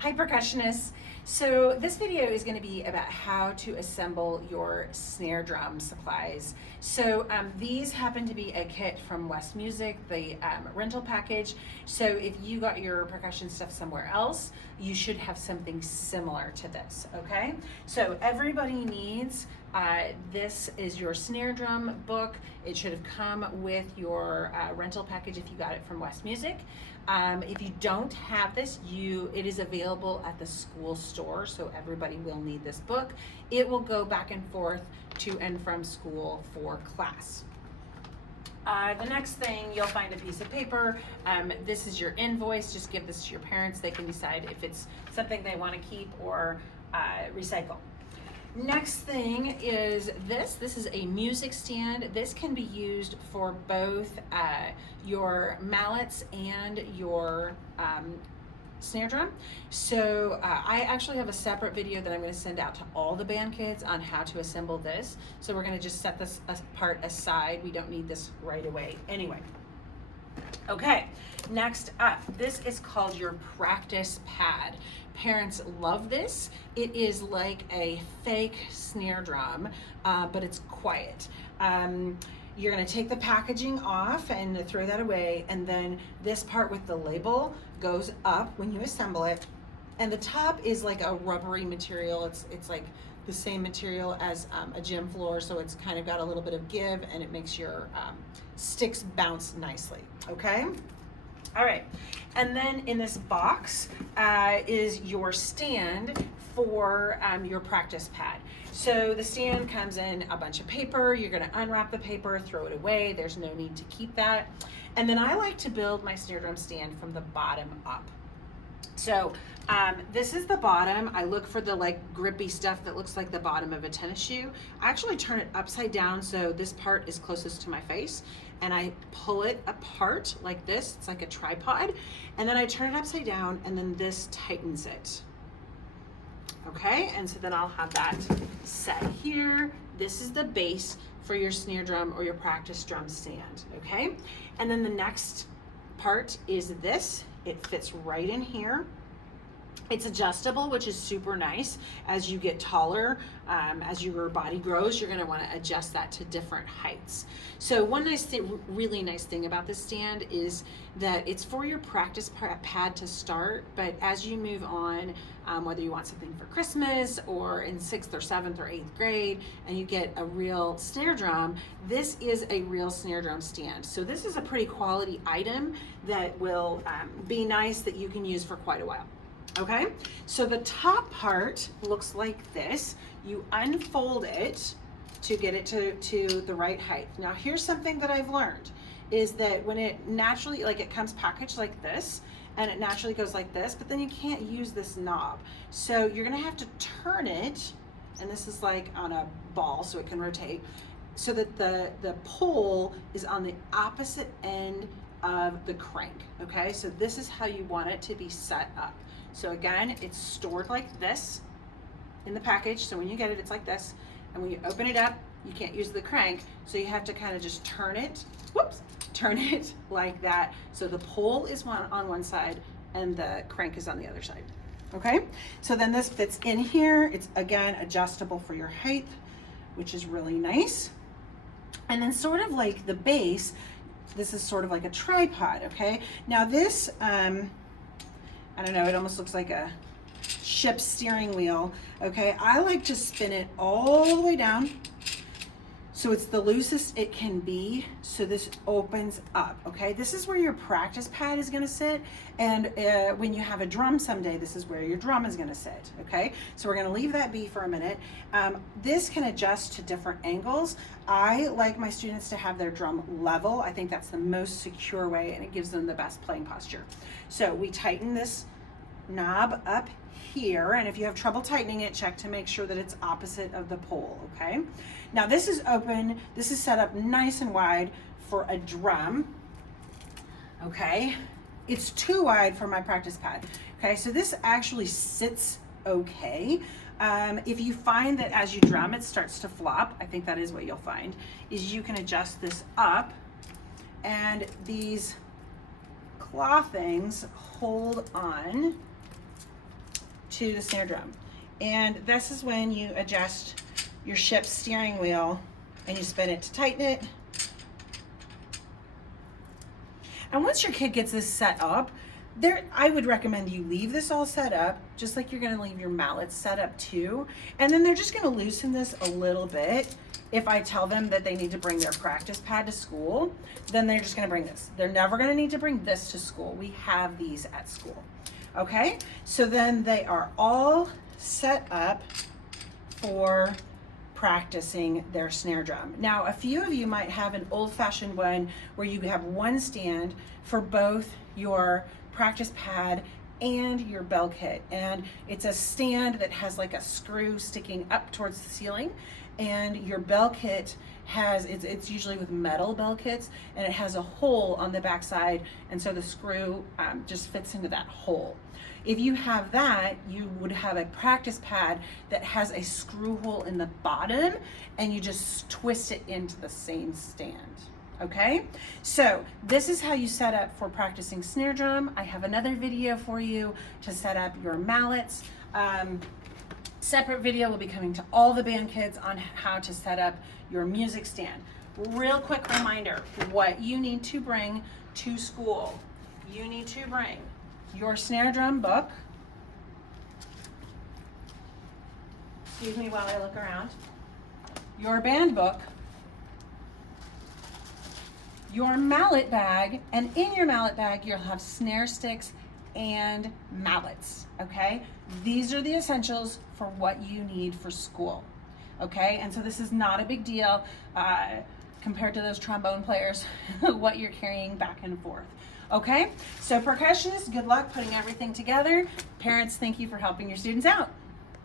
Hi percussionists. So this video is going to be about how to assemble your snare drum supplies. So these happen to be a kit from West Music, the rental package. So if you got your percussion stuff somewhere else, you should have something similar to this, okay? So everybody needs, this is your snare drum book. It should have come with your rental package if you got it from West Music. If you don't have this, it is available at the school store, so everybody will need this book. It will go back and forth to and from school for class. The next thing, you'll find a piece of paper. This is your invoice. Just give this to your parents. They can decide if it's something they want to keep or recycle. Next thing is this. This is a music stand. This can be used for both your mallets and your snare drum. So I actually have a separate video that I'm going to send out to all the band kids on how to assemble this. So we're going to just set this part aside. We don't need this right away anyway. Okay, next up, this is called your practice pad. Parents love this. It is like a fake snare drum, but it's quiet. You're gonna take the packaging off and throw that away, and then this part with the label goes up when you assemble it, and the top is like a rubbery material. It's like the same material as a gym floor, so it's kind of got a little bit of give, and it makes your sticks bounce nicely, okay? All right, and then in this box is your stand for your practice pad. So the stand comes in a bunch of paper. You're gonna unwrap the paper, throw it away. There's no need to keep that. And then I like to build my snare drum stand from the bottom up. So this is the bottom. I look for the like grippy stuff that looks like the bottom of a tennis shoe. I actually turn it upside down so this part is closest to my face, and I pull it apart like this. It's like a tripod, and then I turn it upside down, and then this tightens it. Okay, and so then I'll have that set here. This is the base for your snare drum or your practice drum stand, okay? And then the next part is this. It fits right in here. It's adjustable, which is super nice. As you get taller, as your body grows, you're gonna wanna adjust that to different heights. So one nice thing, really nice thing about this stand is that it's for your practice pad to start, but as you move on, whether you want something for Christmas or in 6th or 7th or 8th grade, and you get a real snare drum, this is a real snare drum stand. So this is a pretty quality item that will be nice, that you can use for quite a while. Okay, so the top part looks like this. You unfold it to get it to the right height. Now here's something that I've learned, is that when it naturally, like it comes packaged like this, and it naturally goes like this, but then you can't use this knob. So you're gonna have to turn it, and this is like on a ball so it can rotate, so that the pole is on the opposite end of the crank, okay? So this is how you want it to be set up. So again, it's stored like this in the package. So when you get it, it's like this. And when you open it up, you can't use the crank. So you have to kind of just turn it, turn it like that. So the pole is on one side and the crank is on the other side. Okay, so then this fits in here. It's again adjustable for your height, which is really nice. And then sort of like the base, this is sort of like a tripod, okay? Now this, I don't know, it almost looks like a ship's steering wheel, okay? I like to spin it all the way down so it's the loosest it can be, so this opens up, okay? This is where your practice pad is gonna sit, and when you have a drum someday, this is where your drum is gonna sit, okay? So we're gonna leave that be for a minute. This can adjust to different angles. I like my students to have their drum level. I think that's the most secure way, and it gives them the best playing posture. So we tighten this knob up here, and if you have trouble tightening it, check to make sure that it's opposite of the pole, okay? Now this is open, this is set up nice and wide for a drum, okay? It's too wide for my practice pad, okay? So this actually sits okay. If you find that as you drum it starts to flop, I think that is what you'll find, is you can adjust this up, and these claw things hold on to the snare drum. And this is when you adjust your ship's steering wheel and you spin it to tighten it. And once your kid gets this set up, I would recommend you leave this all set up, just like you're gonna leave your mallets set up too. And then they're just gonna loosen this a little bit. If I tell them that they need to bring their practice pad to school, then they're just gonna bring this. They're never gonna need to bring this to school. We have these at school, okay? So then they are all set up for practicing their snare drum. Now, a few of you might have an old-fashioned one where you have one stand for both your practice pad and your bell kit, and it's a stand that has like a screw sticking up towards the ceiling, and your bell kit has, it's usually with metal bell kits, and it has a hole on the back side, and so the screw just fits into that hole. If you have that, you would have a practice pad that has a screw hole in the bottom, and you just twist it into the same stand. Okay, so this is how you set up for practicing snare drum. I have another video for you to set up your mallets. Separate video will be coming to all the band kids on how to set up your music stand. Real quick reminder, what you need to bring to school. You need to bring your snare drum book. Excuse me while I look around. Your band book, your mallet bag, and in your mallet bag you'll have snare sticks and mallets, okay? These are the essentials for what you need for school, okay? And so this is not a big deal compared to those trombone players, what you're carrying back and forth, okay? So percussionists, good luck putting everything together. Parents, thank you for helping your students out.